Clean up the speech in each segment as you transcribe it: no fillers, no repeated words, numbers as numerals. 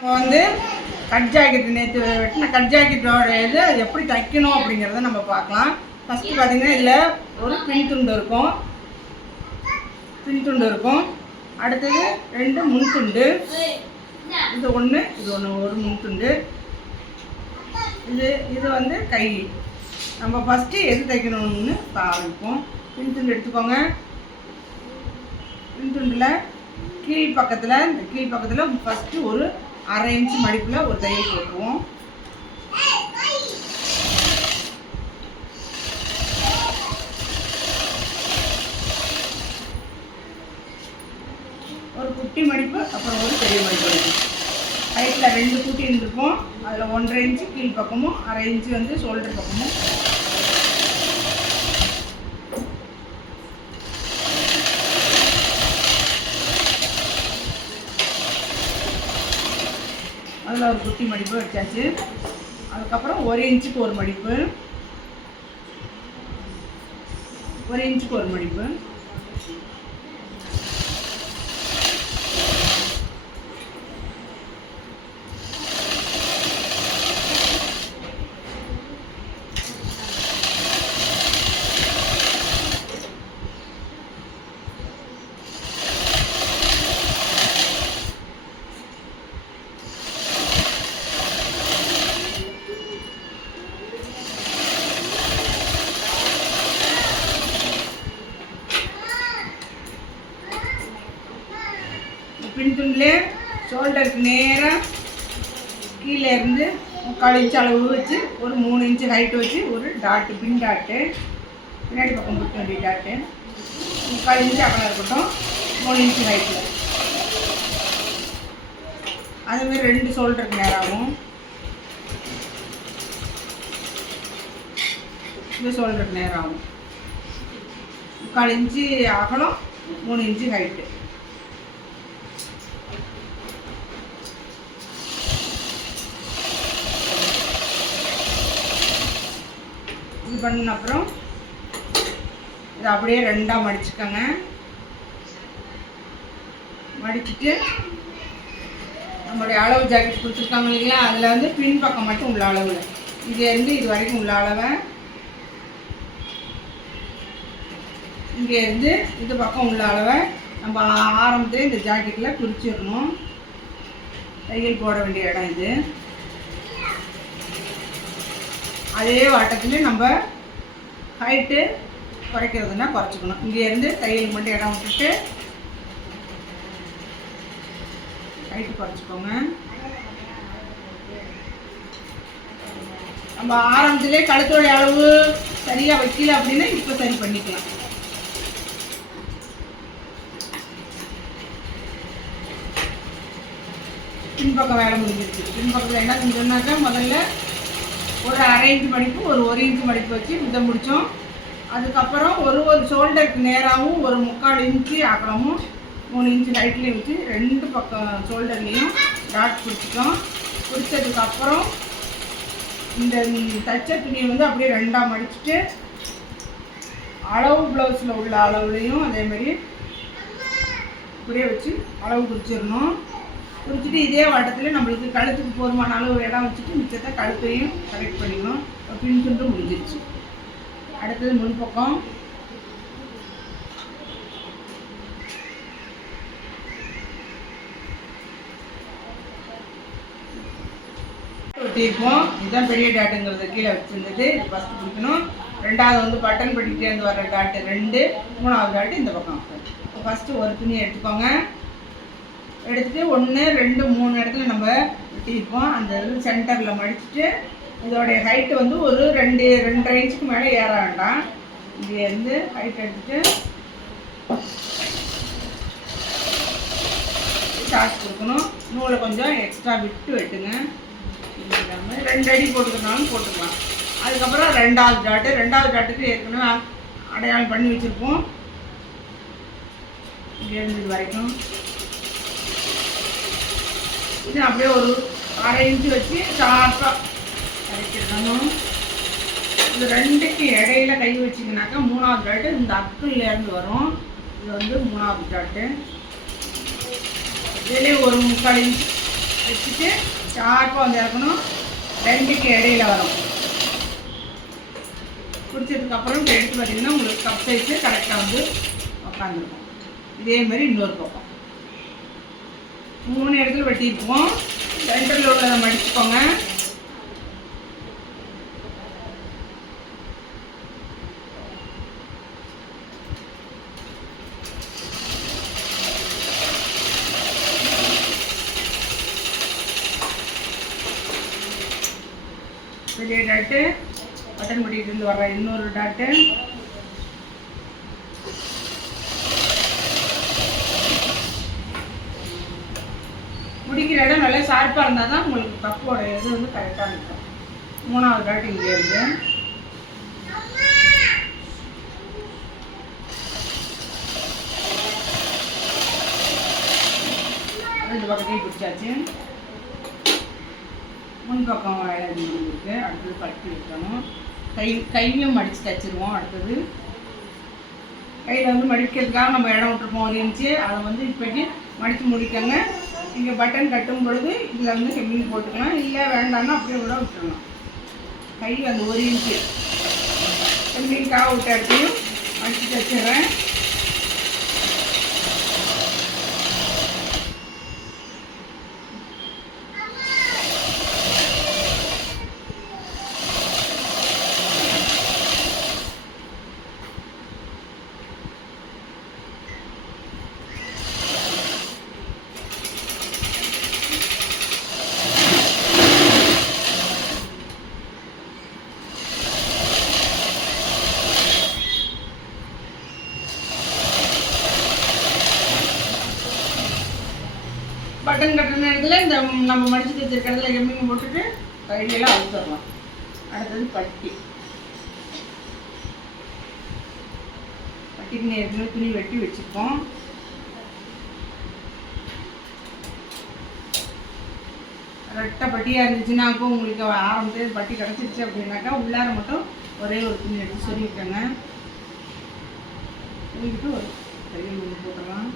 நம்ம வந்து cut jacket நேற்று வெட்டின கட் ஜாக்கெட்டோட இது எப்படி தைக்கணும் அப்படிங்கிறத நம்ம பார்க்கலாம். ஃபஸ்ட்டு பார்த்தீங்கன்னா இதில் ஒரு பின் துண்டு இருக்கும். அடுத்தது 2 முன் துண்டு, இது ஒன்று ஒரு முன் துண்டு, இது வந்து கை. நம்ம ஃபஸ்ட்டு எது தைக்கணும்னு ஆரம்பிப்போம். பின் துண்டு எடுத்துக்கோங்க. பின் துண்டில் கீழ்ப்பக்கத்தில் ஃபஸ்ட்டு ஒரு 1/2 இன்ச் மடிப்பில் ஒரு தையல் போட்டுருவோம். ஒரு குட்டி மடிப்பு, அப்புறம் ஒரு பெரிய மடிப்பு இருக்கும். ஹைட்டில் 2 குட்டி இருந்திருக்கும். அதில் 1/2 இன்ச்சு கீழ் பக்கமும் 1/2 இன்ச்சு வந்து ஷோல்டர் பக்கமும். அதில் ஒரு குட்டி மடிப்பு வச்சாச்சு. அதுக்கப்புறம் 1 இன்ச்சுக்கு ஒரு மடிப்பு, 1 இன்ச்சுக்கு ஒரு மடிப்பு. பின் துண்டிலே ஷோல்டருக்கு நேராக கீழே இருந்து 3/4 இன்ச் அளவு வச்சு ஒரு 3 இன்ச்சு ஹைட்டு வச்சு ஒரு டாட்டு, பின் டாட்டு, பின்னாடி பக்கம் கொடுக்க வேண்டிய டாட்டு 3/4 இன்ச்சு அகலம் இருக்கட்டும், 3 இன்ச்சு ஹைட்டில். அதுமாரி 2 ஷோல்டருக்கு நேராகும். இது ஷோல்டருக்கு நேராகும். 3/4 இன்ச்சு அகலம், 3 இன்ச்சு ஹைட்டு. இது பண்ண அப்புறம் இதை அப்படியே 2ஆக மடிச்சுக்கோங்க. மடிச்சுட்டு நம்மளுடைய அளவு ஜாக்கெட் கொடுத்துருக்காங்க இல்லைங்களா, அதில் வந்து பின் பக்கம் மட்டும் உள்ள அளவில் இங்கேருந்து இது வரைக்கும் உள்ள அளவை, இங்கேருந்து இது பக்கம் உள்ள அளவை நம்ம ஆரம்பத்தில் இந்த ஜாக்கெட்டில் குறிச்சிடணும். தையல் போட வேண்டிய இடம் இது. அதே வாட்டத்துலேயும் நம்ம ஹைட்டு குறைக்கிறதுனா குறைச்சிக்கணும். இங்கேருந்து தையல் மட்டும் இடம் விட்டுட்டு ஹைட்டு குறைச்சிக்கோங்க. நம்ம ஆரம்பத்திலே கழுத்தோடைய அளவு சரியாக வைக்கல அப்படின்னா இப்போ சரி பண்ணிக்கலாம். பின்பக்கம் வேலை முடிஞ்சிருச்சு. பின்பக்கத்தில் என்ன செஞ்சோம்னாக்கா முதல்ல ஒரு 1/2 இன்ச் மடிப்பு, ஒரு 1 இன்ச் மடிப்பு வச்சு இதை முடித்தோம். அதுக்கப்புறம் ஒரு ஷோல்டருக்கு நேராகவும் ஒரு 3/4 இன்ச்சு அகலமும் 3 இன்ச்சு ஹைட்லேயும் வச்சு 2 பக்கம் ஷோல்டர்லேயும் டாட் பிடிச்சிட்டோம். பிடிச்சதுக்கப்புறம் இந்த தச்ச துணியை வந்து அப்படியே 2ஆக மடிச்சுட்டு அளவு ப்ளவுஸில் உள்ள அளவுலையும் அதேமாதிரி இப்படியே வச்சு அளவு குறிச்சிடணும். குறிச்சிட்டு இதே வட்டத்தில் நம்மளுக்கு கழுத்துக்கு போதுமான அளவு இடம் வச்சுட்டு மிச்சத்தை கழுத்தையும் கரெக்ட் பண்ணிக்கணும். பின் துண்டு முடிஞ்சிருச்சு. அடுத்தது முன்பக்கம். ஒட்டியிருப்போம். இதுதான் பெரிய டாட்டுங்கிறது கீழே வச்சுருந்தது. இது ஃபஸ்ட்டு பிடிக்கணும். 2வது வந்து பட்டன் படிக்கிட்டேருந்து வர டாட்டு 2, 3வது டாட்டு இந்த பக்கம். ஃபஸ்ட்டு ஒரு துணியை எடுத்துக்கோங்க. எடுத்துகிட்டு 1, 2, 3 இடத்துல நம்ம வெட்டியிருப்போம். அந்த இது சென்டரில் மடிச்சுட்டு இதோடைய ஹைட்டு வந்து ஒரு 2.5 இன்ச்சுக்கு மேலே ஏற வேண்டாம். இங்கேருந்து ஹைட் எடுத்துகிட்டு ஷார்ட் கொடுக்கணும். நூலை கொஞ்சம் எக்ஸ்ட்ரா விட்டு வெட்டுங்க. 2 அடி போட்டுக்கிறனாலும் போட்டுக்கலாம். அதுக்கப்புறம் 2வது டாட்டுக்கு ஏற்கனவே அடையாளம் பண்ணி வச்சுருப்போம். இங்கேருந்து இது வரைக்கும் இது அப்படியே ஒரு 1/2 இன்ச்சு வச்சு ஷார்ப்பாக அரைச்சிடணும். இது 2க்கு இடையில கை வச்சிங்கனாக்கா 3வது டாட்டு இந்த அக்குலேருந்து வரும். இது வந்து 3வது டாட்டு. இதிலே ஒரு 3/4 இன்ச் வச்சுட்டு ஷார்ப்பாக வந்து இறக்கணும். ரெண்டுக்கு இடையில வரும். பிடிச்சதுக்கப்புறம் எடுத்து பார்த்திங்கன்னா உங்களுக்கு கப் சைஸு கரெக்டாக வந்து உட்காந்துருக்கும். இதே மாதிரி இன்னொரு பக்கம் 3 இடத்துல வெட்டியிருப்போம். சென்டரில் உள்ளதை மடிச்சுக்கோங்க. பெரிய டாட்டு பட்டன் பண்ணிட்டு வர்ற இன்னொரு டாட்டு, முடிக்கிற இடம் நல்லா ஷார்ப்பாக இருந்தால் தான் உங்களுக்கு கப்போட இது வந்து கரெக்டாக இருக்கும். 3வது டாட்டு இங்கே இருந்து ரெண்டு பக்கத்தையும் பிடிச்சாச்சு. முன்பக்கம் வேலை இருக்குது. அடுத்தது பட்டி வைக்கணும். கையும் மடித்து தைச்சிருவோம். அடுத்தது கையில் வந்து மடிக்கிறதுக்காக நம்ம இடம் விட்டுருப்போம் 1 இன்ச்சு. அதை வந்து இப்போக்கி மடித்து முடிக்கங்க. இங்கே பட்டன் கட்டும் பொழுது இதில் வந்து ஹெம்மிங் போட்டுக்கலாம். இல்லை வேண்டாம்னா அப்படியே கூட விட்டுடலாம். கை அந்த 1 இன்ச்சு ஹெம்மிங்காக விட்ட இடத்தையும் மடித்து தைச்சிடுறேன். பட்டன் கட்டுற நேரத்தில் இந்த நம்ம மடிச்சு வச்சிருக்க இடத்துல எம்மிங் போட்டுட்டு கையிலெல்லாம் அழுத்தரலாம். அடுத்தது பட்டி. பட்டிக்கு நேரத்தில் துணி வெட்டி வச்சுருக்கோம். கரெக்டாக பட்டியாக இருந்துச்சுன்னாக்கா உங்களுக்கு ஆரம்பத்தில் பட்டி கிடச்சிருச்சு அப்படின்னாக்கா உள்ளார மட்டும் ஒரே ஒரு துணி எடுத்து சொல்லியிருக்கேங்க. சொல்லிக்கிட்டு ஒரு தையல் ஒன்று போட்டுடலாம்.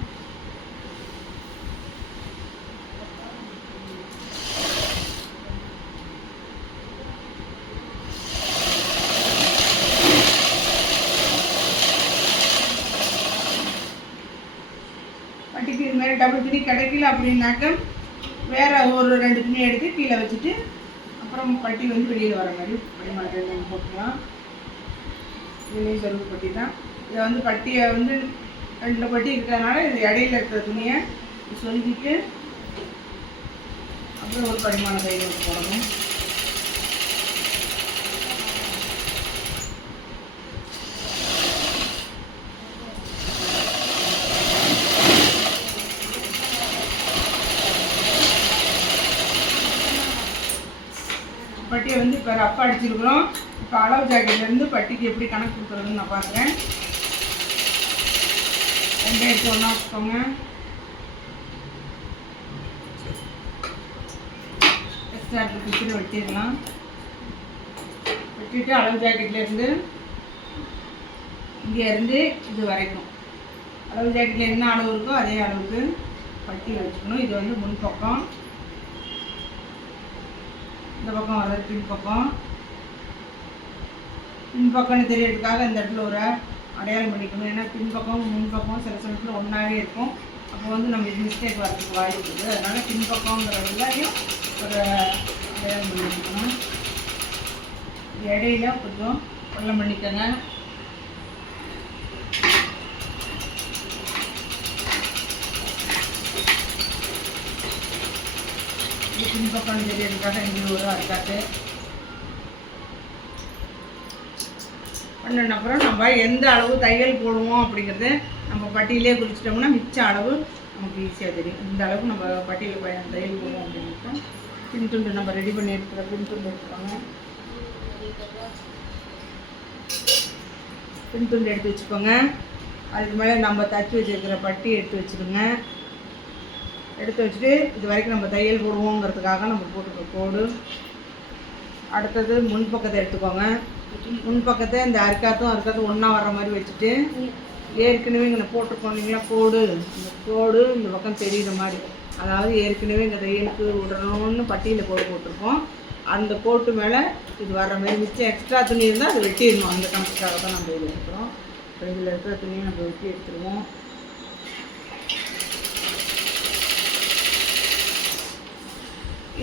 பட்டிக்கு இது மாதிரி டபுள் துணி கிடைக்கல அப்படின்னாக்க வேறு ஒரு 2 துணி எடுத்து கீழே வச்சுட்டு அப்புறம் பட்டி வந்து வெளியில் வர மாதிரி படிமாட்டம் போட்டுக்கலாம். இதுலேயும் செருப்பு பட்டி தான். இதை வந்து பட்டியை வந்து 2 பட்டி இருக்கிறதுனால இது இடையில இருக்கிற துணியை சொல்லிக்கிட்டு அப்புறம் ஒரு படிமான தையல் வச்சு போடணும். பட்டியை வந்து இப்போ ரப்பாக அடிச்சிருக்கிறோம். இப்போ அளவு ஜாக்கெட்லேருந்து பட்டிக்கு எப்படி கணக்கு கொடுக்குறதுன்னு நான் பார்க்குறேன். 2 எடுத்து ஒன்றா வச்சுக்கோங்க. எக்ஸ்ட்ரா பிடிச்சிட்டு வெட்டிடலாம். வெட்டிட்டு அளவு ஜாக்கெட்லேருந்து இங்கே இருந்து இது வரைக்கும் அளவு ஜாக்கெட்டில் என்ன அளவு இருக்கோ அதே அளவுக்கு பட்டி வச்சுக்கணும். இது வந்து முன்பக்கம், இந்த பக்கம் வர்றது பின்பக்கம். பின்பக்கம்னு தெரியறதுக்காக இந்த இடத்துல ஒரு அடையாளம் பண்ணிக்கணும். ஏன்னா பின்பக்கம் முன்பக்கம் சில சமயத்தில் ஒன்றாவே இருக்கும். அப்போ வந்து நம்ம மிஸ்டேக் வரதுக்கு வாய்ப்பு இருக்குது. அதனால் பின்பக்கங்கிறதுலையும் ஒரு அடையாளம் பண்ணி வச்சுக்கணும். இடையில கொஞ்சம் வெள்ளம் பண்ணிக்கோங்க. பின்பக்கம் தெரியறதுக்காக இங்கே ஒரு அரைக்காட்டு பண்ணின அப்புறம் நம்ம எந்த அளவு தையல் போடுவோம் அப்படிங்கிறது நம்ம பட்டியிலே குறிச்சிட்டோம்னா மிச்ச அளவு நமக்கு ஈஸியாக தெரியும். இந்த அளவுக்கு நம்ம பட்டியில் தையல் போடுவோம் அப்படின்ட்டு பின் துண்டு நம்ம ரெடி பண்ணி எடுத்துகிற பின் துண்டு எடுத்துக்கோங்க. பின் துண்டு எடுத்து வச்சுக்கோங்க. அதுக்கு மேலே நம்ம தச்சு வச்சுருக்கிற பட்டி எடுத்து வச்சுருங்க. எடுத்து வச்சுட்டு இது வரைக்கும் நம்ம தையல் போடுவோங்கிறதுக்காக நம்ம போட்டுக்க கோடு. அடுத்தது முன்பக்கத்தை எடுத்துக்கோங்க. முன்பக்கத்தை இந்த அறுக்காத்தும் ஒன்றா வர்ற மாதிரி வச்சுட்டு ஏற்கனவே இங்கே போட்டிருக்கோம் இல்லைங்களா கோடு, இந்த கோடு இந்த பக்கம் தெரிகிற மாதிரி அதாவது ஏற்கனவே இந்த தையலுக்கு விடணும்னு பட்டியில் போட்டிருக்கோம். அந்த கோட்டு மேலே இது வர்ற மாதிரி மிச்சம் எக்ஸ்ட்ரா துணி இருந்தால் அதை வெட்டிடணும். அந்த கணக்குக்காக தான் நம்ம இதில் இருக்கிறோம். இப்போ இதில் இருக்கிற துணியை நம்ம வெட்டி எடுத்துருவோம்.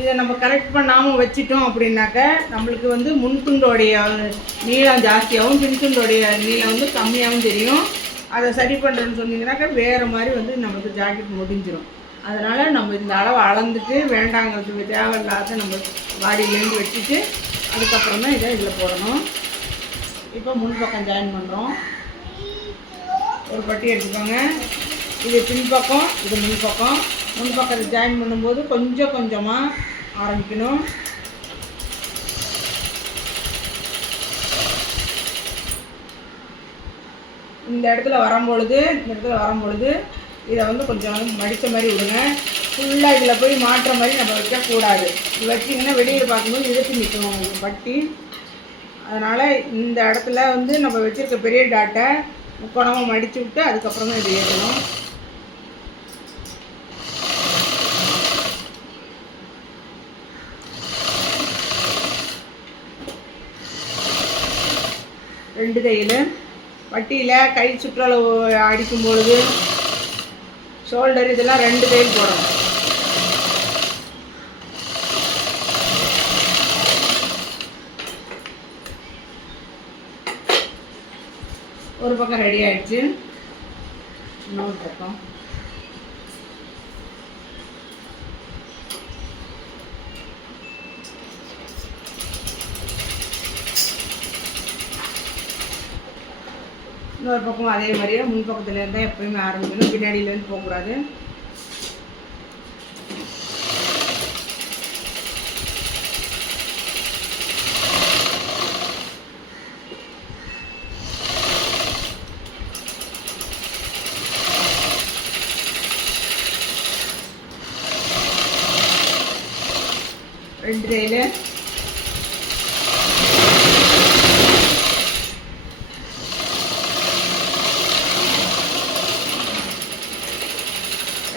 இதை நம்ம கரெக்ட் பண்ணாமல் வச்சிட்டோம் அப்படின்னாக்க நம்மளுக்கு வந்து முன்துண்டோடைய நீளம் ஜாஸ்தியாகவும் பின்துண்டோடைய நீளம் வந்து கம்மியாகவும் தெரியும். அதை சரி பண்ணுறேன்னு சொன்னீங்கன்னாக்கா வேறு மாதிரி வந்து நமக்கு ஜாக்கெட் முடிஞ்சிடும். அதனால் நம்ம இந்த அளவை அளந்துட்டு வேண்டாங்கிறதுக்கு தேவையில்லாத நம்ம வாடியிலேருந்து வச்சுட்டு அதுக்கப்புறம் தான் இதை இதில் போடணும். இப்போ முன்பக்கம் ஜாயின் பண்ணுறோம். ஒரு பட்டி எடுத்துக்கோங்க. இது பின்பக்கம், இது முன்பக்கம். முன்பக்கத்தை ஜாயின் பண்ணும்போது கொஞ்சம் கொஞ்சமாக ஆரம்பிக்கணும். இந்த இடத்துல வரும்பொழுது இதை வந்து கொஞ்சம் மடித்த மாதிரி விடுங்க. ஃபுல்லாக இதில் போய் மாட்டுற மாதிரி நம்ம வைக்கக்கூடாது. இது வச்சிங்கன்னா வெளியில் பார்க்கும்போது இழுத்து நிற்கணும் பட்டி. அதனால் இந்த இடத்துல வந்து நம்ம வச்சுருக்க பெரிய டாட்டை முக்கோணமாக மடித்து விட்டு அதுக்கப்புறம் தான் இது ஏற்றணும். ரெண்டு தையல் பட்டியில் கை சுற்றளவு அடிக்கும் பொழுது ஷோல்டர் இதெல்லாம் ரெண்டு தையல் போடணும். ஒரு பக்கம் ரெடி ஆயிடுச்சு. இன்னொரு பக்கம் இன்னொரு பக்கம் அதே மாதிரியே முன்பக்கத்துலேருந்து தான் எப்போயுமே ஆரம்பிக்கணும். பின்னாடியிலேருந்து போகக்கூடாது. ரெண்டு தையல்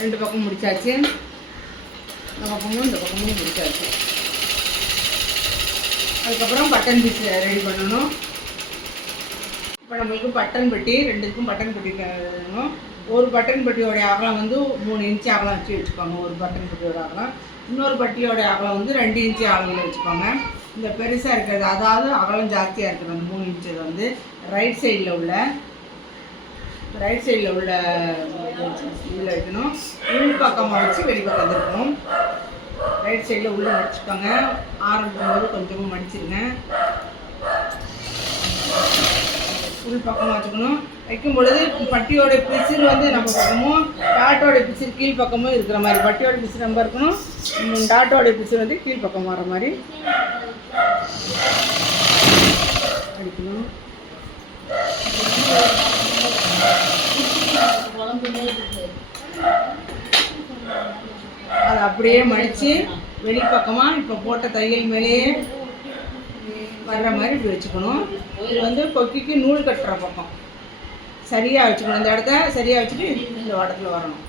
ரெண்டு பக்கம் முடிச்சாச்சு. இந்த பக்கமும் முடிச்சாச்சு. அதுக்கப்புறம் பட்டன் பீஸ் ரெடி பண்ணணும். இப்போ நம்மளுக்கு பட்டன் பெட்டி, ரெண்டுக்கும் பட்டன் பெட்டி வேணும். ஒரு பட்டன் பெட்டியோடைய அகலம் வந்து 3 இன்ச்சு அகலம் வச்சுக்கோங்க. ஒரு பட்டன் பெட்டியோட அகலம். இன்னொரு பட்டியோடைய அகலம் வந்து 2 இன்ச்சு அகலில் வச்சுக்கோங்க. இந்த பெருசாக இருக்கிறது, அதாவது அகலம் ஜாஸ்தியாக இருக்கிறது அந்த 3 இன்ச்சு வந்து ரைட் சைடில் உள்ள இதில் வைக்கணும். உள் பக்கமாக வச்சு வெளிப்பக்கம் இருக்கணும். ரைட் சைடில் உள்ளே மடிச்சுக்கோங்க. ஆரம்பிக்கும் போது கொஞ்சமாக மடிச்சிருங்க. உள் பக்கமாக வச்சுக்கணும். வைக்கும் பொழுது பட்டியோட பிசிறு வந்து நம்ம பக்கமும் டாட்டோட பிசிறு கீழ் பக்கமும் இருக்கிற மாதிரி பட்டியோட பிசிறு நம்ம இருக்கணும். டாட்டோட பிசிறு வந்து கீழ் பக்கம் வர மாதிரி அடிக்கணும். அதை அப்படியே மடித்து வெளிப்பக்கமாக இப்போ போட்ட தையல் மேலேயே வர்ற மாதிரி இப்படி வச்சுக்கணும். இது வந்து கொக்கிக்கு நூல் கட்டுற பக்கம் சரியாக வச்சுக்கணும். இந்த இடத்த சரியாக வச்சுட்டு இந்த வடத்தில் வரணும்.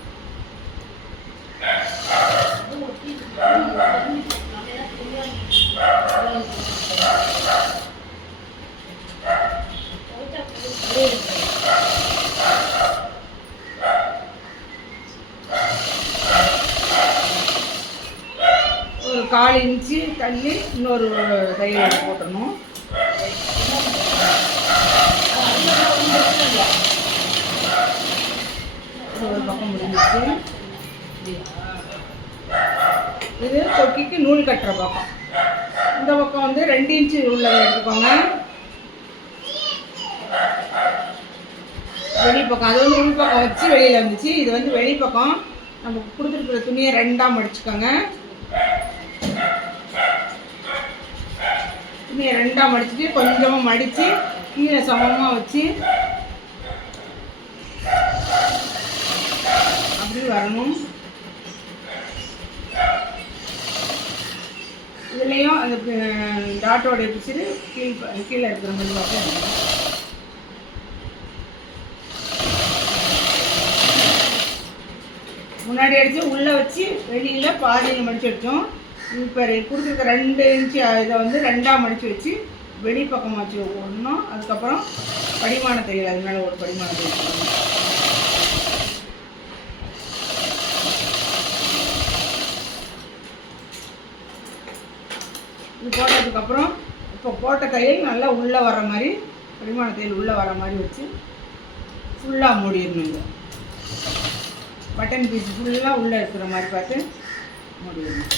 ஒரு 1/4 இன்ச்சு தள்ளி இன்னொரு தையல் போட்டணும். ஒரு பக்கம் முடிஞ்சிச்சு. இது கொக்கிக்கு நூல் கட்டுற பக்கம். இந்த பக்கம் வந்து 2 இன்ச்சு உள்ளதை எடுத்துக்கோங்க. வெளிப்பக்கம் அது வந்து உள் பக்கம் வச்சு வெளியில் வந்துச்சு. இது வந்து வெளிப்பக்கம். நம்ம கொடுத்துருக்குற துணியை 2ஆக மடிச்சுக்கோங்க. துணியை 2ஆக மடிச்சுட்டு கொஞ்சமாக மடித்து கீழே சமமாக வச்சு அப்படி வரணும். இதுலேயும் அந்த டாட்டோடைய பிசிறு கீழே இருக்கிற மாதிரி பார்க்க முன்னாடி அடித்து உள்ளே வச்சு வெளியில் பாதியில் மடித்து வச்சோம். இப்போ கொடுத்துருக்க 2 இன்ச்சு இதை வந்து 2ஆக மடித்து வச்சு வெளி பக்கம் வச்சு ஒன்றும், அதுக்கப்புறம் படிமான தையல் அது மேலே ஒரு படிமான தையல் போடணும். இது போட்டதுக்கப்புறம் இப்போ போட்ட தையல் நல்லா உள்ளே வர மாதிரி, படிமான தையல் உள்ளே வர மாதிரி வச்சு ஃபுல்லாக மூடிடணுங்க. பட்டன் பீஸ் ஃபுல்லாக உள்ளே இருக்கிற மாதிரி பார்த்து மூடிடணும்.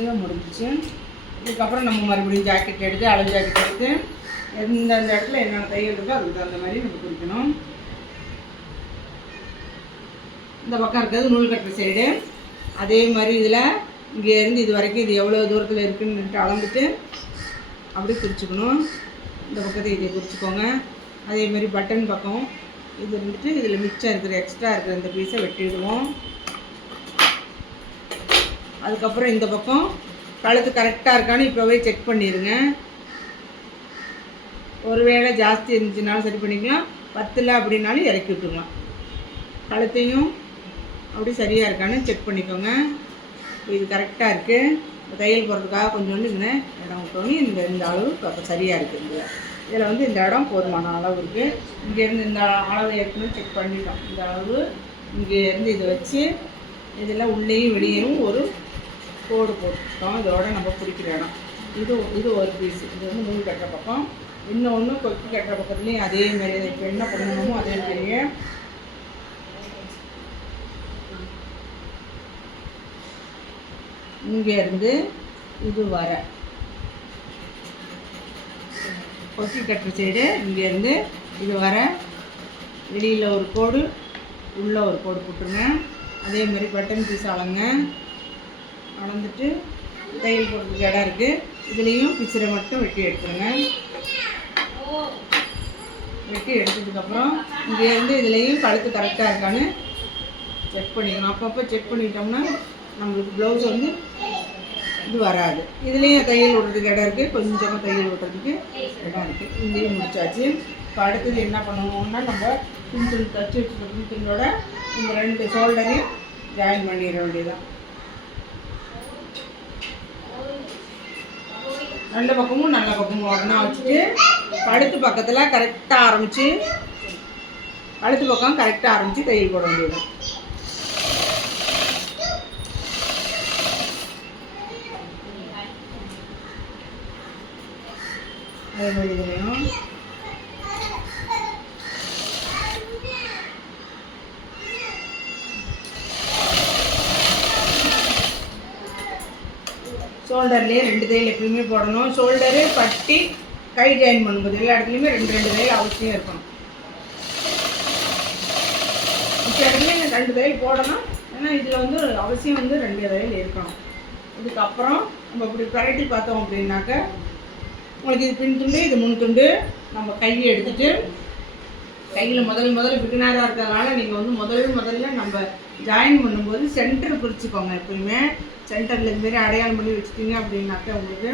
இதை முடிஞ்சிச்சு. இதுக்கப்புறம் நம்ம மறுபடியும் ஜாக்கெட் எடுத்து அளவு ஜாக்கெட் எடுத்து எந்தெந்த இடத்துல என்னென்ன தையல் இருக்கோ அதுக்கு தகுந்த மாதிரி நம்ம குறிக்கணும். இந்த பக்கம் இருக்கிறது நூல் கட்டுற சைடு. அதே மாதிரி இதில் இங்கேருந்து இது வரைக்கும் இது எவ்வளோ தூரத்தில் இருக்குன்னு அளந்துட்டு அப்படியே குறிச்சிக்கணும். இந்த பக்கத்தை இதை குறிச்சிக்கோங்க. அதே மாதிரி பட்டன் பக்கம் இது இருந்துட்டு இதில் மிச்சம் இருக்கிற எக்ஸ்ட்ரா இருக்கிற இந்த பீஸை வெட்டிடுவோம். அதுக்கப்புறம் இந்த பக்கம் கழுத்து கரெக்டாக இருக்கான்னு இப்போவே செக் பண்ணிடுங்க. ஒருவேளை ஜாஸ்தி இருந்துச்சுனாலும் சரி பண்ணிக்கலாம், பத்தலை அப்படின்னாலும் இறக்கி விட்டுக்கலாம். கழுத்தையும் அப்படி சரியாக இருக்கான்னு செக் பண்ணிக்கோங்க. இது கரெக்டாக இருக்குது. தையல் போடுறதுக்காக கொஞ்சோண்டு இந்த இடம் விட்டோன்னு இந்த அளவு இப்போ சரியாக இருக்குது. இதில் வந்து இந்த இடம் போதுமான அளவு இருக்குது. இங்கேருந்து இந்த அளவு ஏற்கனவே செக் பண்ணிட்டோம். இந்த அளவு இங்கேருந்து இதை வச்சு இதில் உள்ளேயும் வெளியேயும் ஒரு கோடு போட்டுட்டோம். இதோட நம்ம பிடிக்கிற இடம் இது ஒரு பீஸ். இது வந்து நூல் கட்டுற பக்கம். இன்னொன்று கொக்கி கட்டுற பக்கத்துலேயும் அதே மாதிரி இப்போ என்ன பண்ணணுமோ அதே மாதிரியே இங்கேருந்து இது வர கொக்கி கட்டுற சைடு இங்கேருந்து இது வர வெளியில் ஒரு கோடு உள்ளே ஒரு கோடு போட்டுருங்க. அதே மாதிரி பட்டன் பீஸ் அளந்துட்டு தையல் போடுறதுக்கு இடம் இருக்குது. இதுலேயும் பிச்சரை மட்டும் வெட்டி எடுத்துருங்க. வெட்டி எடுத்ததுக்கப்புறம் இங்கேருந்து இதுலேயும் கழுத்து கரெக்டாக இருக்கான்னு செக் பண்ணிக்கணும். அப்பப்போ செக் பண்ணிட்டோம்னா நம்மளுக்கு ப்ளவுஸ் வந்து இது வராது. இதுலேயும் தையல் விடுறதுக்கு இடம் இருக்குது, கொஞ்சமாக தையல் விடுறதுக்கு இடம் இருக்குது. இங்கேயும் முடிச்சாச்சு. இப்போ அடுத்தது என்ன பண்ணணும்னா நம்ம துணி தச்சு வச்சுருக்க துணியோட இந்த 2 ஷோல்டரையும் ஜாயின் பண்ணிட வேண்டியதான். நல்ல பக்கமும் ஒன்றா வச்சுட்டு கழுத்து பக்கத்தில் கரெக்டாக ஆரம்பித்து கழுத்து பக்கம் கரெக்டாக ஆரம்பித்து தையல் போட வேண்டியது. அதே மாதிரி இதுலையும் ஷோல்டர்லேயே 2 தையல் எப்பயுமே போடணும். ஷோல்டரு பட்டி கை ஜாயின் பண்ணும்போது எல்லா இடத்துலையுமே 2 தையல் அவசியம் இருக்கணும். மிச்ச இடத்துலையும் 2 தையல் போடணும். ஏன்னா இதில் வந்து அவசியம் வந்து 2 தையல் இருக்கணும். இதுக்கப்புறம் நம்ம இப்படி பரட்டி பார்த்தோம் அப்படின்னாக்க உங்களுக்கு இது பின் துண்டு, இது முன் துண்டு. நம்ம கையை எடுத்துகிட்டு கையில் முதல்ல பிகினராக இருக்கிறதுனால நீங்கள் வந்து முதல்ல நம்ம ஜாயின் பண்ணும்போது சென்டர் குறிச்சிக்கோங்க. எப்பயுமே சென்டரில் இதுமாரி அடையாளம் பண்ணி வச்சுட்டிங்க அப்படின்னாக்க உங்களுக்கு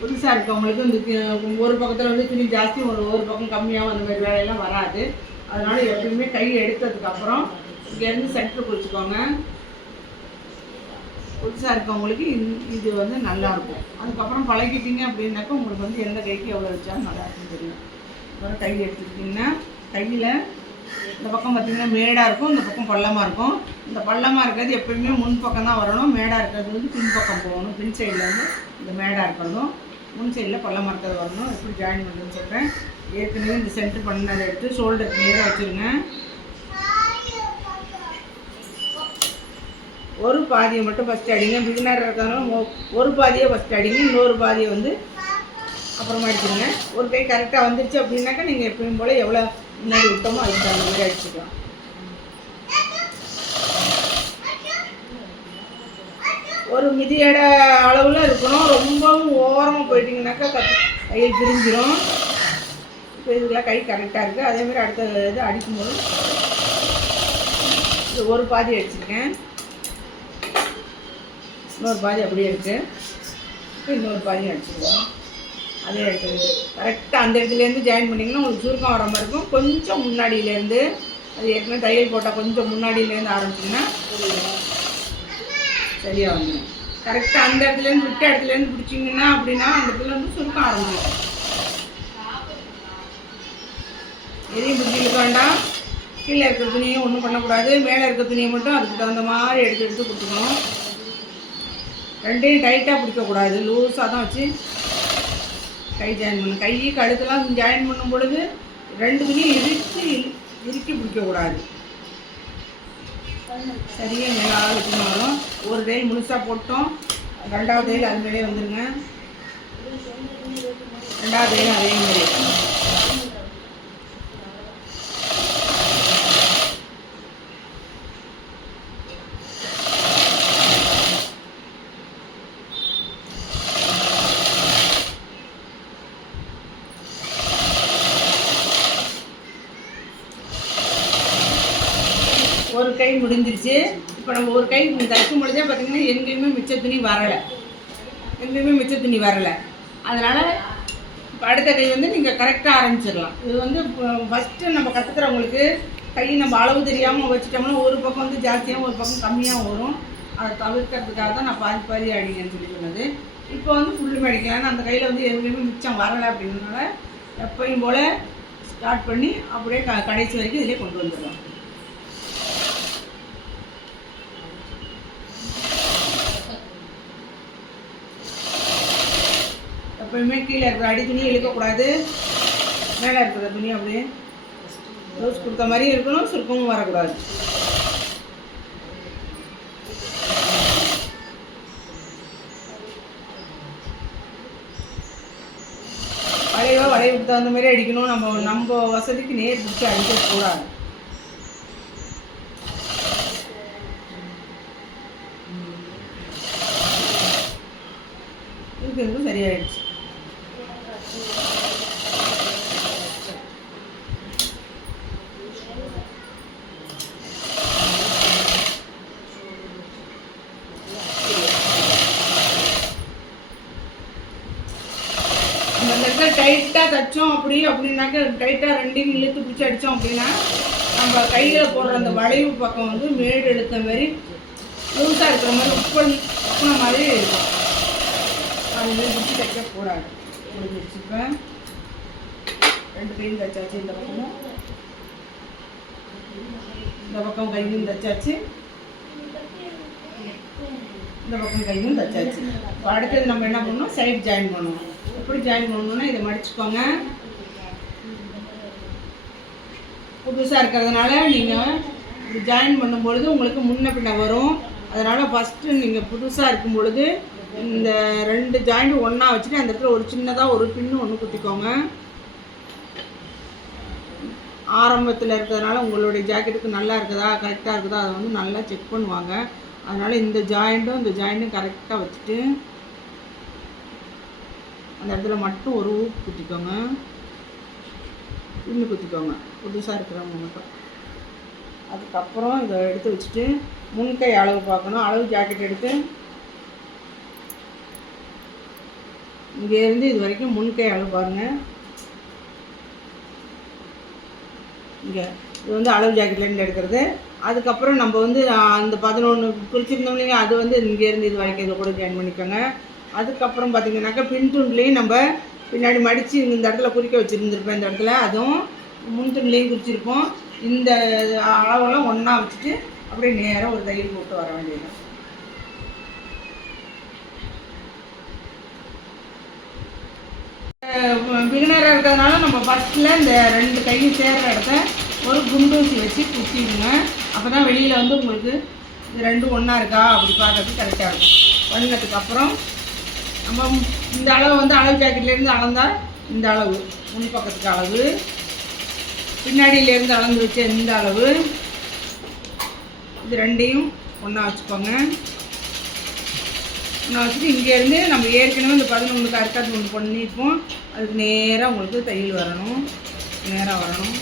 புதுசாக இருக்கவங்களுக்கு இந்த ஒரு பக்கத்தில் வந்து துணி ஜாஸ்தி ஒரு பக்கம் கம்மியாகவும் அந்த மாதிரி வேலையெல்லாம் வராது. அதனால் எப்பயுமே கையை எடுத்ததுக்கப்புறம் இங்கேருந்து சென்டர் குறிச்சிக்கோங்க. புதுசாக இருக்கவங்களுக்கு இது வந்து நல்லாயிருக்கும். அதுக்கப்புறம் பழகிட்டீங்க அப்படின்னாக்கா உங்களுக்கு வந்து எந்த கைக்கு எவ்வளோ வச்சாலும் நல்லாயிருக்குன்னு தெரியும். அப்புறம் கை எடுத்துக்கிட்டிங்கன்னா கையில் இந்த பக்கம் பார்த்திங்கன்னா மேடாக இருக்கும், இந்த பக்கம் பள்ளமாக இருக்கும். இந்த பள்ளமாக இருக்கிறது எப்பயுமே முன் பக்கம் தான் வரணும். மேடாக இருக்கிறது வந்து பின் பக்கம் போகணும். பின் சைடில் வந்து இந்த மேடாக இருக்கிறதும் முன் சைடில் பள்ளமாக இருக்கிறது வரணும். எப்படி ஜாயின் பண்ணுறதுன்னு சொல்கிறேன். ஏற்கனவே இந்த சென்டர் பண்ணதை எடுத்து ஷோல்டருக்கு நேராக வச்சுருங்க. ஒரு பாதியை மட்டும் ஃபஸ்ட்டு அடிங்க. பிகினராக இருக்கிறதுனால ஒரு பாதியை ஃபஸ்ட்டு அடிங்க, இன்னொரு பாதியை வந்து அப்புறமா அடிச்சுருங்க. ஒரு கை கரெக்டாக வந்துருச்சு அப்படின்னாக்கா நீங்கள் எப்பயும் போல் எவ்வளோ முன்னாடி விட்டோமோ அதுக்கு அந்த மாதிரி அடிச்சுக்கலாம். ஒரு மிதியட அளவில் இருக்கணும். ரொம்பவும் ஓரமாக போயிட்டிங்கனாக்கா கையில் பிரிஞ்சிடும். இப்போ இதுக்கெல்லாம் கை கரெக்டாக இருக்குது. அதேமாதிரி அடுத்த இது அடிக்கும்போது இது ஒரு பாதி அடிச்சிருக்கேன். இன்னொரு பாதி அப்படியே இருக்குது. இப்போ இன்னொரு பாதி அடிச்சுடுவோம். அதே இடத்துல கரெக்டாக அந்த இடத்துலேருந்து ஜாயின் பண்ணிங்கன்னா உங்களுக்கு சுருக்கம் வர மாதிரி இருக்கும். கொஞ்சம் முன்னாடியிலேருந்து, அது ஏற்கனவே தையல் போட்டால் கொஞ்சம் முன்னாடியிலேருந்து ஆரம்பிச்சிங்கன்னா சரியாக வந்துடும். கரெக்டாக அந்த இடத்துலேருந்து விட்ட இடத்துலேருந்து பிடிச்சிங்கன்னா அப்படின்னா அந்த இடத்துல வந்து சுருக்கம் ஆரம்பிக்கும். எதையும் பிடிச்சிக்க வேண்டாம். கீழே இருக்கிற துணியும் ஒன்றும் பண்ணக்கூடாது. மேலே இருக்கிற துணியை மட்டும் அதுக்கு தகுந்த மாதிரி எடுத்து எடுத்து கொடுத்துக்கணும். ரெண்டையும் டைட்டாக பிடிக்கக்கூடாது, லூஸாக தான் வச்சு கை ஜாயின் பண்ணணும். கை கழுத்தெல்லாம் ஜாயின் பண்ணும் பொழுது ரெண்டு துணியும் இறுக்கி பிடிக்கக்கூடாது. சரியாக மேலே வச்சுன்னு வரும். ஒரு தையல் முழுசாக போட்டோம், ரெண்டாவது தையல் அது மேலே வந்துடுங்க. ரெண்டாவது தையல் அதே மாதிரி. ஒரு கை முடிஞ்சிருச்சு. இப்போ நம்ம ஒரு கை தைக்கும் பொழுதே பார்த்திங்கன்னா எங்கேயுமே மிச்ச துணி வரலை. அதனால் இப்போ அடுத்த கை வந்து நீங்கள் கரெக்டாக ஆரம்பிச்சிடலாம். இது வந்து ஃபஸ்ட்டு நம்ம கற்றுக்கிறவங்களுக்கு கை நம்ம அளவு தெரியாமல் வச்சுட்டோம்னா ஒரு பக்கம் வந்து ஜாஸ்தியாகவும் ஒரு பக்கம் கம்மியாகவும் வரும். அதை தவிர்க்கிறதுக்காக தான் நான் பாதி அடிங்கன்னு சொல்லி சொன்னது. இப்போ வந்து ஃபுல்லுமே அடிக்கலாம். அந்த கையில் வந்து எதுவுமே மிச்சம் வரலை அப்படின்றதுனால எப்பயும் போல் ஸ்டார்ட் பண்ணி அப்படியே கடைசி வரைக்கும் இதிலே கொண்டு வந்துடலாம். எப்பயுமே கீழே இருக்கிற அடி துணி இழுக்கக்கூடாது. மேலே இருக்கிற துணி அப்படியே ரோஸ் கொடுத்த மாதிரி இருக்கணும், சுருக்கமும் வரக்கூடாது. வளைவுக்கு தகுந்த மாதிரி அடிக்கணும். நம்ம வசதிக்கு நேர் பிடிச்சி அடிக்கக்கூடாது. இதுக்கு சரியாயிடுச்சு. அந்த டைட்டாக தைச்சோம் அப்படின்னாக்க டைட்டாக ரெண்டையும் இழுத்து பிடிச்சி அடித்தோம் அப்படின்னா நம்ம கையில் போடுற அந்த வளைவு பக்கம் வந்து மேடு எடுத்த மாதிரி லூஸாக இருக்கிற மாதிரி உப்புன மாதிரி இருக்கும். அது மாதிரி பிடிச்சி தைக்கக்கூடாது. முடிஞ்சிருச்சு. இப்போ ரெண்டு கையும் தைச்சாச்சு. இந்த பக்கம் கையும் தைச்சாச்சு, இந்த பக்கம் கையும் தைச்சாச்சு. இப்போ அடுத்தது நம்ம என்ன பண்ணணும், சைட் ஜாயின் பண்ணணும். எப்படி ஜாயின் பண்ணணும்னா இதை மடிச்சுக்கோங்க. புதுசாக இருக்கிறதுனால நீங்கள் இது ஜாயின் பண்ணும்பொழுது உங்களுக்கு முன்ன பின்ன வரும். அதனால் ஃபஸ்ட்டு நீங்கள் புதுசாக இருக்கும் பொழுது இந்த ரெண்டு ஜாயிண்ட் ஒன்றா வச்சுட்டு அந்த இடத்துல ஒரு சின்னதாக ஒரு பின்னு ஒன்று குத்திக்கோங்க. ஆரம்பத்தில் இருக்கிறதுனால உங்களுடைய ஜாக்கெட்டுக்கு நல்லா இருக்குதா கரெக்டாக இருக்குதா அதை வந்து நல்லா செக் பண்ணுவாங்க. அதனால் இந்த ஜாயிண்ட்டும் கரெக்டாக வச்சுட்டு அந்த இடத்துல மட்டும் ஒரு ஊக்கு குத்திக்கோங்க, பின்னு குத்திக்கோங்க புதுசாக இருக்கிறவங்க மட்டும். அதுக்கப்புறம் இதை எடுத்து வச்சுட்டு முன்கை அளவு பார்க்கணும். அளவு ஜாக்கெட் எடுத்து இங்கேருந்து இது வரைக்கும் முன்கை அளவு பாருங்கள். இங்கே இது வந்து அளவு ஜாக்கெட்லேருந்து எடுக்கிறது. அதுக்கப்புறம் நம்ம வந்து அந்த 11 குறிச்சிருந்தோம் இல்லைங்க, அது வந்து இங்கேருந்து இது வரைக்கும் இதை கூட ஜாயின் பண்ணிக்கோங்க. அதுக்கப்புறம் பார்த்திங்கனாக்கா பின் துண்டுலேயும் நம்ம பின்னாடி மடித்து இந்த இடத்துல குறிக்க வச்சுருந்துருப்போம். இந்த இடத்துல அதுவும் முன் துண்டுலேயும் குறிச்சிருப்போம். இந்த அளவெல்லாம் ஒன்றா வச்சுட்டு அப்படியே நேராக ஒரு தையல் போட்டு வர வேண்டியது. பிகினராக இருக்கிறதுனால நம்ம ஃபஸ்ட்டில் இந்த ரெண்டு கையும் சேர்கிற இடத்த ஒரு குண்டூசி வச்சு குத்திடுங்க. அப்போ தான் வெளியில் வந்து உங்களுக்கு இது ரெண்டும் ஒன்றா இருக்கா அப்படி பார்க்கறதுக்கு கரெக்டாக இருக்கும். பண்ணினதுக்கப்புறம் நம்ம இந்த அளவு வந்து அளவு ஜாக்கெட்லேருந்து அளந்தால் இந்த அளவு முன் பக்கத்துக்கு அளவு, பின்னாடியிலேருந்து அளந்து வச்ச இந்த அளவு, இது ரெண்டையும் ஒன்றா வச்சுக்கோங்க. ஒன்றா வச்சுட்டு இங்கேருந்து நம்ம ஏற்கனவே இந்த 11 அறுக்காது ஒன்று பண்ணியிருப்போம். அதுக்கு நேராக உங்களுக்கு தையல் வரணும், நேராக வரணும்.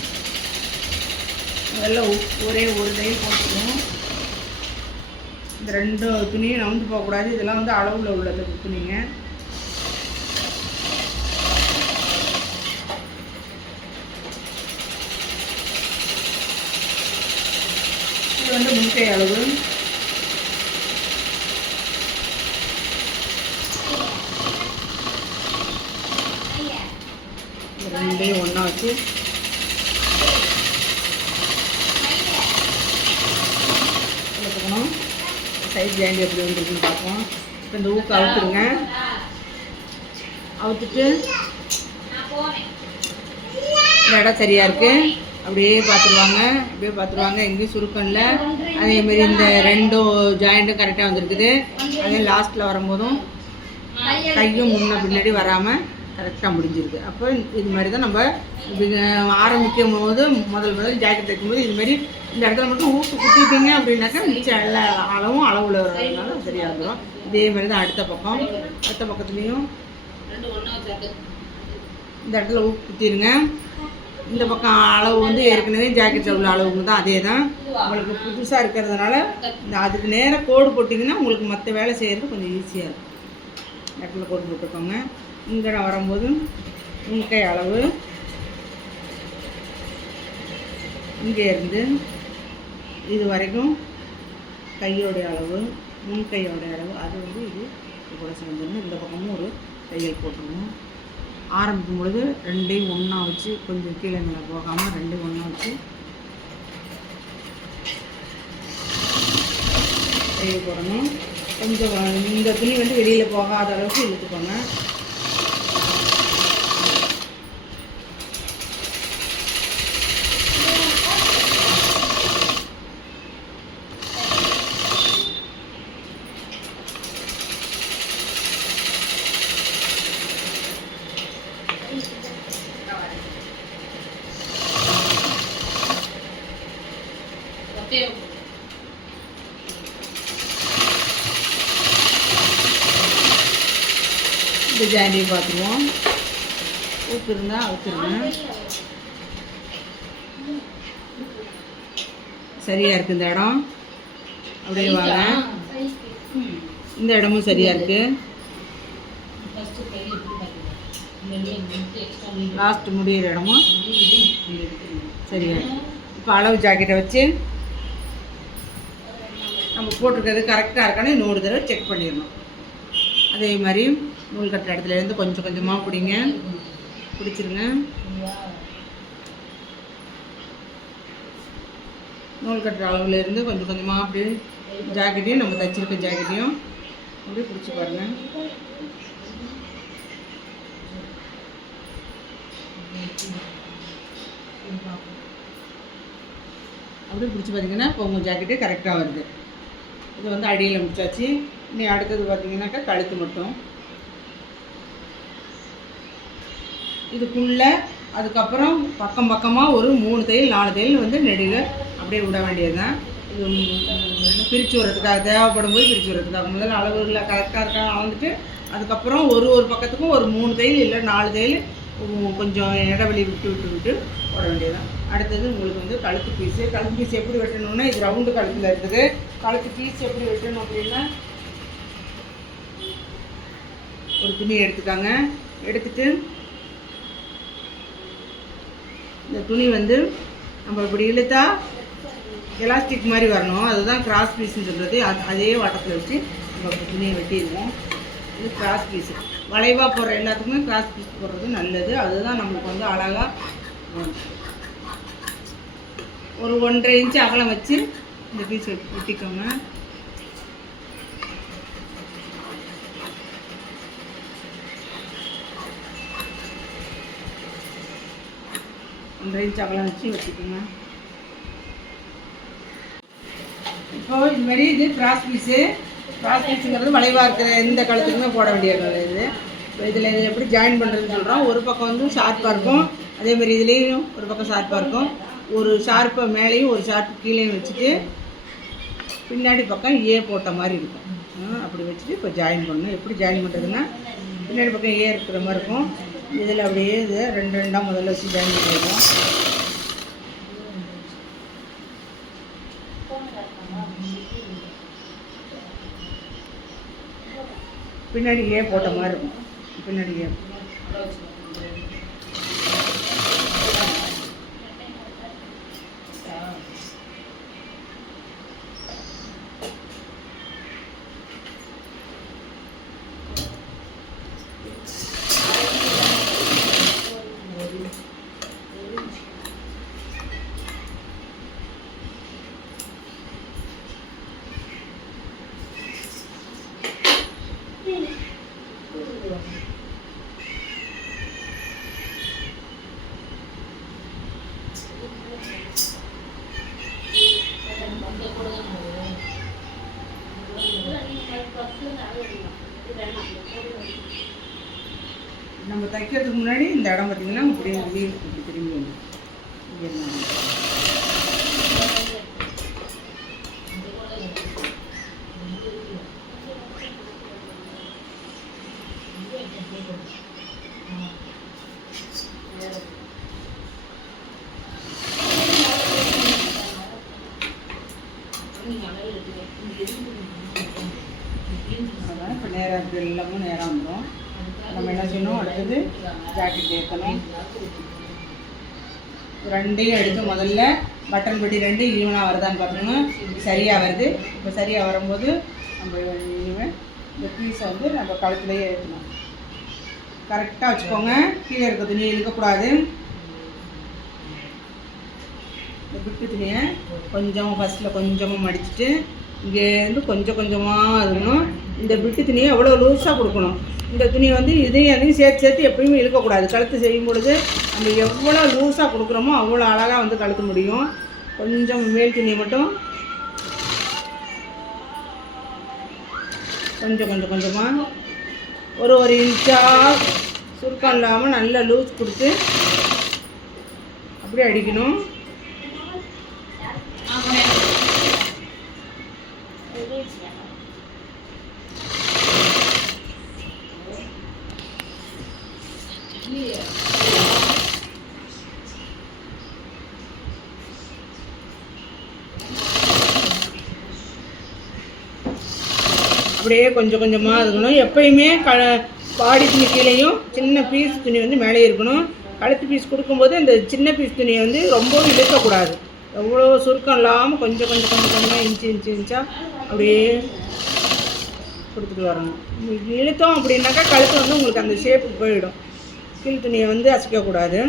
அதெல்லாம் ஒரே ஒரு தையல் போட்டுக்கணும். இந்த 2 துணியும் நவுந்து போகக்கூடாது. இதெல்லாம் வந்து அளவில் உள்ளது துணிங்க. இது வந்து முன்கை அளவு. ரெண்டையும் ஒன்றா வச்சு எடுத்துக்கணும். சைட் ஜாயிண்ட் எப்படி வந்துருக்குன்னு பார்ப்போம். இப்போ இந்த ஊக்கு அவுத்துருங்க. அவுத்துட்டு இந்த இடம் சரியாக இருக்குது அப்படியே பார்த்துருவாங்க. எங்கேயும் சுருக்கம்ல. அதேமாரி இந்த 2 ஜாயிண்ட்டும் கரெக்டாக வந்துருக்குது. அதே லாஸ்ட்டில் வரும்போதும் கையும் முன்ன பின்னாடி வராமல் கரெக்டாக முடிஞ்சிருக்கு. அப்போ இது மாதிரி தான் நம்ம ஆரம்பிக்கும் போது முதல் ஜாக்கெட் தைக்கும்போது இதுமாரி இந்த இடத்துல மட்டும் ஊக்கு குத்திட்டீங்க அப்படின்னாக்கா மிச்சம் எல்லா அளவில் வரதுனால சரியாக வந்துடும். இதே மாதிரி தான் அடுத்த பக்கத்துலேயும் இந்த இடத்துல ஊக்கு குத்திடுங்க. இந்த பக்கம் அளவு வந்து ஏற்கனவே ஜாக்கெட்டில் உள்ள அளவுக்கு தான் அதே தான். உங்களுக்கு புதுசாக இருக்கிறதுனால அதுக்கு நேராக கோடு போட்டிங்கன்னா உங்களுக்கு மற்ற வேலை செய்கிறது கொஞ்சம் ஈஸியாக இருக்கும். இடத்துல கோடு போட்டுக்கோங்க. இங்கே நான் வரும்போது முன்கை அளவு இங்கே இருந்து இது வரைக்கும் கையோடைய அளவு, முன்கையோடைய அளவு அது வந்து இது கூட சேர்ந்துடணும். இந்த பக்கமும் ஒரு தையல் போட்டுருணும். ஆரம்பிக்கும் பொழுது 2ஐயும் ஒன்றா வச்சு கொஞ்சம் கீழே மேலே போகாமல் 2ஐயும் ஒன்றா வச்சு தையல் போடணும். கொஞ்சம் இந்த துணி வந்து வெளியில் போகாத அளவுக்கு இழுத்துக்கோங்க. இந்த ஜாயிண்டையும் பார்த்துருவோம். ஊற்றுருங்க அவுத்துருங்க. சரியாக இருக்குது இந்த இடம். அப்படியே வாங்க. இந்த இடமும் சரியாக இருக்குது. லாஸ்ட் முடிகிற இடமும் சரியாக இருக்குது. இப்போ அளவு ஜாக்கெட்டை வச்சு நம்ம போட்டிருக்கிறது கரெக்டாக இருக்கான்னு இன்னொரு தடவை செக் பண்ணிடணும். அதே மாதிரி நூல் கட்டுற இடத்துலேருந்து கொஞ்சம் கொஞ்சமாக பிடிச்சிருங்க. நூல் கட்டுற அளவுலேருந்து கொஞ்சம் கொஞ்சமாக அப்படி ஜாக்கெட்டையும் நம்ம தைச்சிருக்க ஜாக்கெட்டையும் அப்படியே பிடிச்சி பாருங்கள். அப்படியே பிடிச்சி பார்த்தீங்கன்னா இப்போ உங்கள் ஜாக்கெட்டே கரெக்டாக வருது. இது வந்து அடியில் முடிச்சாச்சு. இனி அடுத்தது பார்த்தீங்கன்னாக்கா கழுத்து மட்டும் இதுக்குள்ளே. அதுக்கப்புறம் பக்கமாக ஒரு 3 தையல் 4 தையல் வந்து நெடியில் அப்படியே விட வேண்டியது தான். இது பிரித்து விடுறதுக்காக தேவைப்படும் போது பிரித்து விடுறதுக்காக முதல்ல அளவுகளில் கரெக்டாக இருக்காங்க அளந்துட்டு அதுக்கப்புறம் ஒரு பக்கத்துக்கும் ஒரு 3 தையல் இல்லை 4 தையல் கொஞ்சம் இடைவெளி விட்டு போட வேண்டியதுதான். அடுத்தது உங்களுக்கு வந்து கழுத்து பீஸ் எப்படி வெட்டணும்னா இது ரவுண்டு கழுத்தில் இருக்குது. கழுத்து பீஸ் எப்படி வெட்டணும் அப்படின்னா ஒரு துணி எடுத்துக்காங்க. எடுத்துட்டு இந்த துணி வந்து நம்ம இப்படி இழுத்தா எலாஸ்டிக் மாதிரி வரணும். அதுதான் கிராஸ் பீஸ்ன்னு சொல்கிறது. அதே வட்டத்தில் வச்சு நம்ம துணியை வெட்டிடுவோம். இது கிராஸ் பீஸு. வளைவாக போடுற எல்லாத்துக்குமே கிராஸ் பீஸ் போடுறது நல்லது. அதுதான் நம்மளுக்கு வந்து அழகாக ஒரு 1.5 இன்ச்சு அகலம் வச்சு இந்த பீஸ் வெட்டிக்கோங்க. இன்ச் அகலம் வச்சு வெட்டிக்கோங்க. இப்போது இதுமாரி இது கிராஸ் பீஸுங்கிறது வளைவாக இருக்கிற எந்த கழுத்துக்குமே போட வேண்டியது இது. இப்போ இதில் இது எப்படி ஜாயின் பண்ணுறதுன்னு சொல்கிறோம். ஒரு பக்கம் வந்து ஷார்ப்பாக இருக்கும். அதேமாதிரி இதுலேயும் ஒரு பக்கம் ஷார்ப்பாக இருக்கும். ஒரு ஷார்ப்பை மேலேயும் ஒரு ஷார்ப்பு கீழேயும் வச்சுட்டு பின்னாடி பக்கம் ஏ போட்ட மாதிரி இருக்கும். அப்படி வச்சுட்டு இப்போ ஜாயின் பண்ணணும். எப்படி ஜாயின் பண்ணுறதுன்னா பின்னாடி பக்கம் ஏ இருக்கிற மாதிரி இருக்கும். இதில் அப்படியே இதை 2 முதல்ல வச்சு ஜாயின் பண்ணிடுவோம். பின்னாடியே போட்ட மாதிரி இருக்கும். பின்னாடியே நம்ம தைக்கிறதுக்கு முன்னாடி இந்த இடம் பார்த்திங்கன்னா இப்படி இப்படி திரும்பி அதான் இப்போ நேராக இருக்குது, எல்லாமும் நேராக வந்துடும். நம்ம என்ன செய்யணும், அடுத்தது ஜாக்கெட் ஏற்றணும். ரெண்டையும் எடுத்து முதல்ல பட்டன் பட்டி ரெண்டு ஈவனாக வருதான்னு பார்க்கணும். சரியாக வருது. இப்போ சரியாக வரும்போது நம்ம இனிமேல் இந்த பீஸை வந்து நம்ம கழுத்துலேயே ஏற்றணும். கரெக்டாக வச்சுக்கோங்க, கீழே இருக்க துணியை இழுக்கக்கூடாது. இந்த பிட்டு துணியை கொஞ்சம் ஃபஸ்ட்டில் கொஞ்சமாக மடிச்சுட்டு இங்கேருந்து கொஞ்சம் கொஞ்சமாக இருக்கணும். இந்த பிட்டு துணியை எவ்வளோ லூஸாக கொடுக்கணும். இந்த துணியை வந்து இதையும் அதையும் சேர்த்து எப்பயுமே இழுக்கக்கூடாது. கழுத்து செய்யும் பொழுது நம்ம எவ்வளோ லூஸாக கொடுக்குறோமோ அவ்வளோ அழகாக வந்து கழுத்து முடியும். கொஞ்சம் மேல் துணியை மட்டும் கொஞ்சமாக ஒரு இன்ச்சாக சுருக்கம் இல்லாமல் நல்லா லூஸ் கொடுத்து அப்படியே அடிக்கணும். அப்படியே கொஞ்சமாக இருக்கணும். எப்பயுமே பாடி துணி கீழேயும் சின்ன பீஸ் துணி வந்து மேலே இருக்கணும். கழுத்து பீஸ் கொடுக்கும்போது அந்த சின்ன பீஸ் துணியை வந்து ரொம்பவும் இழுக்கக்கூடாது. எவ்வளோ சுருக்கம் இல்லாமல் கொஞ்சமாக இன்ச்சாக அப்படியே கொடுத்துட்டு வரணும். இழுத்தோம் அப்படின்னாக்கா கழுத்து வந்து உங்களுக்கு அந்த ஷேப்பு போயிடும். கீழ் துணியை வந்து அசைக்கக்கூடாது.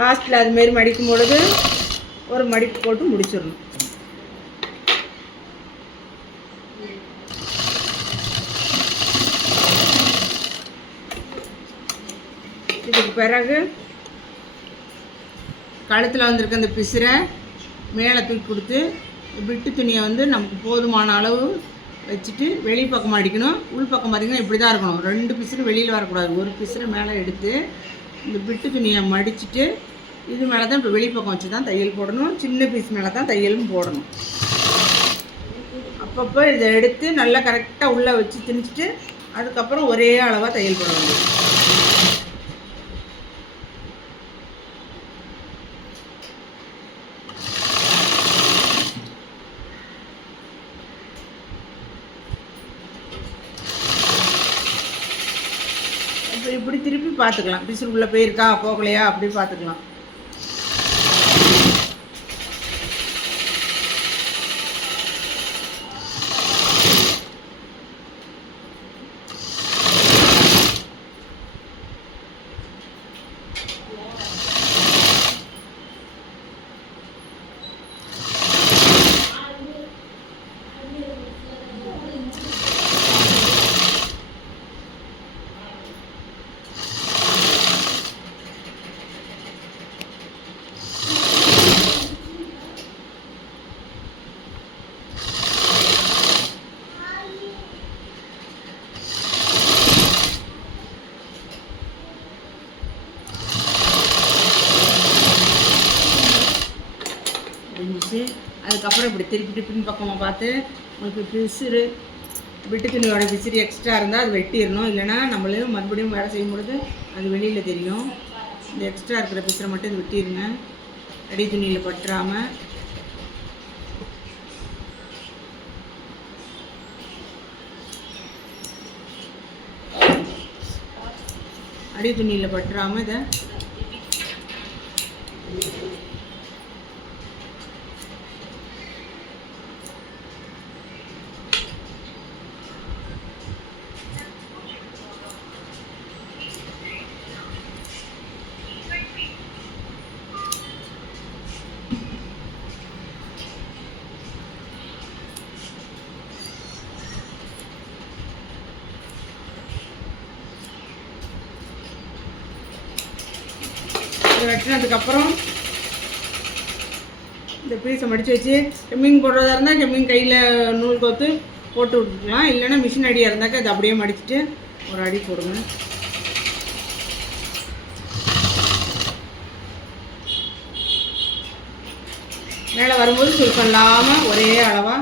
லாஸ்ட்டில் அதுமாரி மடிக்கும் பொழுது ஒரு மடிப்பு போட்டு முடிச்சிடணும். இதுக்கு பிறகு கழுத்தில் வந்திருக்க அந்த பிசுரை மேலே தூக்கி கொடுத்து விட்டு துணியை வந்து நமக்கு போதுமான அளவு வச்சுட்டு வெளி பக்கம் அடிக்கணும். உள் பக்கம் பார்த்திங்கன்னா இப்படி தான் இருக்கணும். ரெண்டு பிசுறு வெளியில் வரக்கூடாது. ஒரு பிசுறு மேலே எடுத்து இந்த பிட்டு துணியை மடிச்சுட்டு இது மேலே தான் இப்போ வெளிப்பக்கம் வச்சு தான் தையல் போடணும். சின்ன பீஸ் மேலே தான் தையலும் போடணும். அப்பப்போ இதை எடுத்து நல்லா கரெக்டாக உள்ளே வச்சு திணிச்சிட்டு அதுக்கப்புறம் ஒரே அளவாக தையல் போட வேண்டியது. இப்படி திருப்பி பார்த்துக்கலாம். பிசுறு உள்ளே போயிருக்கா போகலையா அப்படி பார்த்துக்கலாம். அதுக்கப்புறம் இப்படி திருப்பி பின் பக்கமாக பார்த்து உங்களுக்கு பிசுறு விட்டு துணியோட பிசுறு எக்ஸ்ட்ரா இருந்தால் அது வெட்டிடணும். இல்லைனா நம்மளும் மறுபடியும் வேலை செய்யும் பொழுது அது வெளியில் தெரியும். இந்த எக்ஸ்ட்ரா இருக்கிற பிசுரை மட்டும் இது வெட்டிடுங்க, அடி துணியில் பற்றாமல். அடி துணியில் பற்றாமல் இதை வெட்டினதுக்கப்புறம் இந்த பீஸை மடித்து வச்சு ஹெம்மிங் போடுறதா இருந்தால் ஹெம்மிங் கையில் நூல் கோத்து போட்டு விட்டுக்கலாம். இல்லைன்னா மிஷின் அடியாக இருந்தாக்கா அதை அப்படியே மடிச்சுட்டு ஒரு அடி போடுங்க. மேலே வரும்போது சுருக்கம் இல்லாமல் ஒரே அளவாக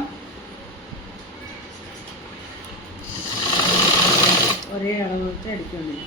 வச்சு அடிக்க வேண்டியது.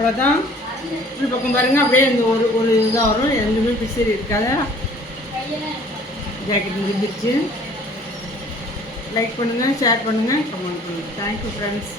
அவ்வளோதான். ஃபுல் பக்கம் பாருங்கள், அப்படியே இந்த ஒரு இதுதான் வரும், எதுவுமே பிசரி இருக்காத. ஜாக்கெட் முடிஞ்சிருச்சு. லைக் பண்ணுங்கள், ஷேர் பண்ணுங்கள், கமெண்ட் பண்ணுங்கள். Thank you friends.